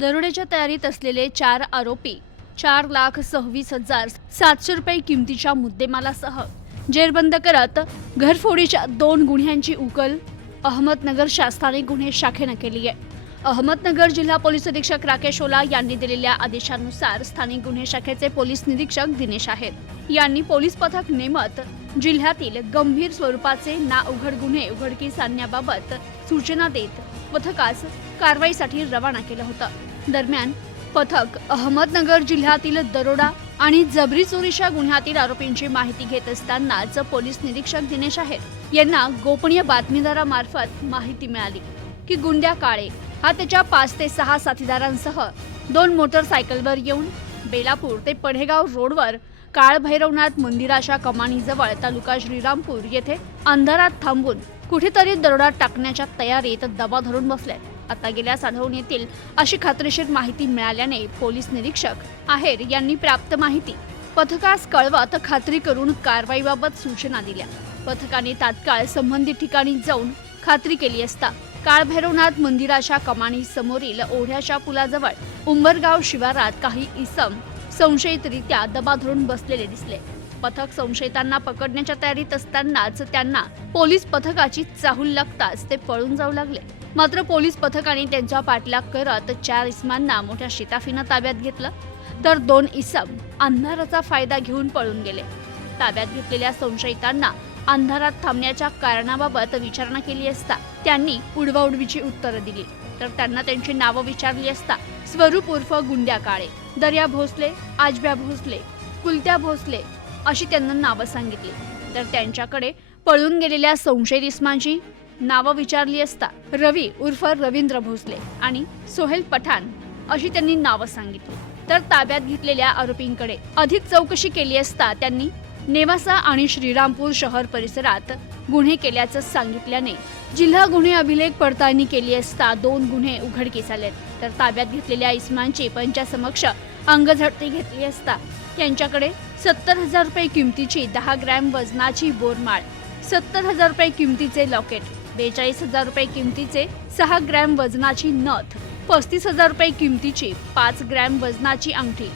दरोड्याच्या तयारीत असलेले चार आरोपी चार लाख सव्वीस हजार सातशे रुपये किमतीच्या मुद्देमालासह जेरबंद करत घरफोडीच्या दोन गुन्ह्यांची उकल अहमदनगर शासनाने गुन्हे शाखेनं केली आहे. अहमदनगर जिल्हा पोलीस अधीक्षक राकेश ओला यांनी दिलेल्या आदेशानुसार स्थानिक गुन्हे शाखेचे पोलीस निरीक्षक दिनेश आहेत. यांनी पोलीस पथक नेमत जिल्ह्यातील गंभीर स्वरूपाचे ना उघड गुन्हे उघडकीस आणण्याबाबत सूचना देत पथकास कारवाईसाठी रवाना केलं होतं. दरम्यान पथक अहमदनगर जिल्ह्यातील दरोडा आणि जबरी चोरीच्या गुन्ह्यातील आरोपींची माहिती घेत असतानाच पोलीस निरीक्षक दिनेश आहेर यांना गोपनीय बातमीदारामार्फत माहिती मिळाली की गुंड्या काळे हा त्याच्या पाच ते सहा साथीदारांसह दोन मोटरसायकलवर येऊन बेलापूर ते पढेगाव रोडवर काळभैरवनाथ मंदिराच्या कमानीजवळ तालुका श्रीरामपूर येथे अंधारात थांबून कुठेतरी दरोडा टाकण्याच्या तयारीत दबा धरून बसले. आता गेल्या आढळून येतील अशी खात्रीशीर माहिती मिळाल्याने पोलीस निरीक्षक आहेर यांनी प्राप्त माहिती पथकास कळवत खात्री करून कारवाईबाबत सूचना दिल्या. पथकाने तात्काळ संबंधित ठिकाणी जाऊन खात्री केली असता काळभैरवनाथ मंदिराच्या कमानी समोरील ओढ्याच्या पुलाजवळ उंबरगाव शिवारात काही इसम संशयितरित्या दबा धरून बसलेले दिसले. पथक संशयितांना पकडण्याच्या तयारीत असतानाच त्यांना पोलीस पथकाची चाहूल लागताच ते पळून जाऊ लागले. मात्र पोलीस पथकाने त्यांचा पाठलाग करत चार इस्मांना मोठ्या शिताफीनं ताब्यात घेतलं. तर दोन इसम अंधाराचा फायदा घेऊन पळून गेले. ताब्यात घेतलेल्या संशयितांना अंधारात थांबण्याच्या कारणाबाबत विचारणा केली असता त्यांनी उडवाउडवीची उत्तरं दिली. तर त्यांना त्यांची नावं विचारली असता स्वरूप उर्फ गुंड्या काळे दर्या भोसले आजब्या भोसले कुलत्या भोसले अशी त्यांना नावं सांगितली. तर त्यांच्याकडे पळून गेलेल्या संशयित इस्मांची नावं विचारली असता रवी उर्फ रवींद्र भोसले आणि सोहेल पठाण अशी त्यांनी नावं सांगितली. तर ताब्यात घेतलेल्या आरोपींकडे अधिक चौकशी केली असता त्यांनी नेवासा आणि श्रीरामपूर शहर परिसरात गुन्हे केल्याचं सांगितल्याने जिल्हा गुन्हे अभिलेख पडताळणी केली असता दोन गुन्हे उघडकीस आले तर ताब्यात घेतलेल्या इस्मांची पंचासमक्ष अंगझडती घेतली असता त्यांच्याकडे सत्तर हजार रुपये किमतीची दहा ग्रॅम वजनाची बोरमाळ सत्तर हजार रुपये किमतीचे लॉकेट बेचाळीस हजार रुपये किमतीचे सहा ग्रॅम वजनाची नथ पस्तीस हजार रुपये किमतीची पाच ग्रॅम वजनाची अंगठी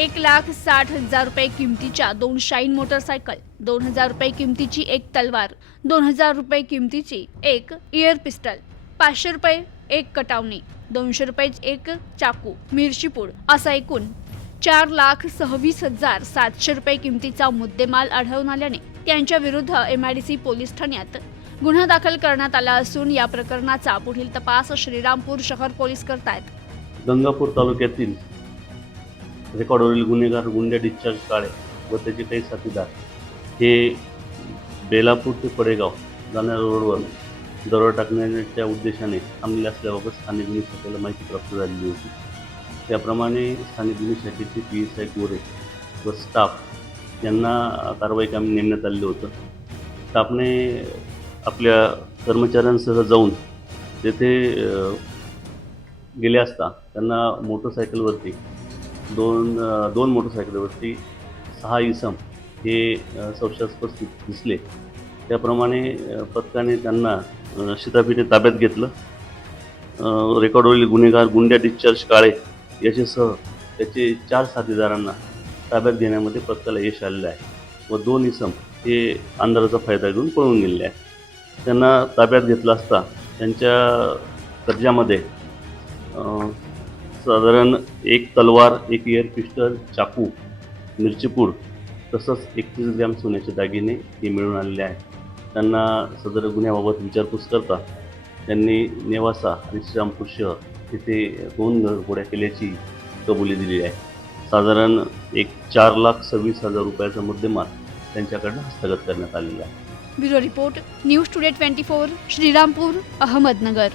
एक लाख साठ हजार रुपये किमतीच्या दोन शाईन मोटरसायकल दोन हजार रुपये किमतीची एक तलवार दोन हजार रुपये किमतीची एक इयर पिस्टल पाचशे रुपये एक कटावणी दोनशे रुपये एक चाकू मिरचीपूड असा एकूण चार लाख सव्वीस हजार सातशे रुपये किमतीचा मुद्देमाल आढळून आल्याने त्यांच्या विरुद्ध एमआयडीसी पोलीस ठाण्यात गुन्हा दाखल करण्यात आला असून या प्रकरणाचा पुढील तपास श्रीरामपूर शहर पोलीस करतायत. गंगापूर तालुक्यातील रेकॉर्डवरील गुन्हेगार गुंड्या डिस्चार्ज काळे व त्याचे काही साथीदार हे बेलापूर ते पडेगाव जाणाऱ्या रोडवर दरोडा टाकण्याच्या उद्देशाने थांबलेले असल्याबाबत स्थानिक गुन्हे शाखेला माहिती प्राप्त झालेली होती. त्याप्रमाणे स्थानिक गुन्हे शाखेचे पी एस आय गोरे व स्टाफ यांना कारवाई कामी नेमण्यात आलेलं होतं. स्टाफने आपल्या कर्मचाऱ्यांसह जाऊन तेथे गेले असता त्यांना मोटरसायकलवरती दोन दोन मोटरसायकलवरती सहा इसम हे संशयास्पद दिसले. त्याप्रमाणे पथकाने त्यांना अ, शिताफीने ताब्यात घेतलं. रेकॉर्डवरील गुन्हेगार गुंड्या डिस्चार्ज काळे याच्यासह त्याचे चार साथीदारांना ताब्यात घेण्यामध्ये पथकाला यश आलेलं आहे व दोन इसम हे अंधाराचा फायदा घेऊन पळून गेलेले आहे त्यांना ताब्यात घेतला असता त्यांच्या दर्जामध्ये साधारण एक तलवार एक एअर पिस्टल चाकू मिरचीपूड तसंच एकतीस ग्रॅम सोन्याचे दागिने हे मिळून आलेले आहेत. त्यांना सदर गुन्ह्याबाबत विचारपूस करता त्यांनी नेवासा आणि श्रीरामपूर शहर तिथे दोन घरफोड्या केल्याची कबुली दिली आहे. साधारण एक चार लाख सव्वीस हजार रुपयाचा मुद्देमाल त्यांच्याकडनं हस्तगत करण्यात आलेला आहे. Bureau report news today twenty four Shrirampur Ahmednagar.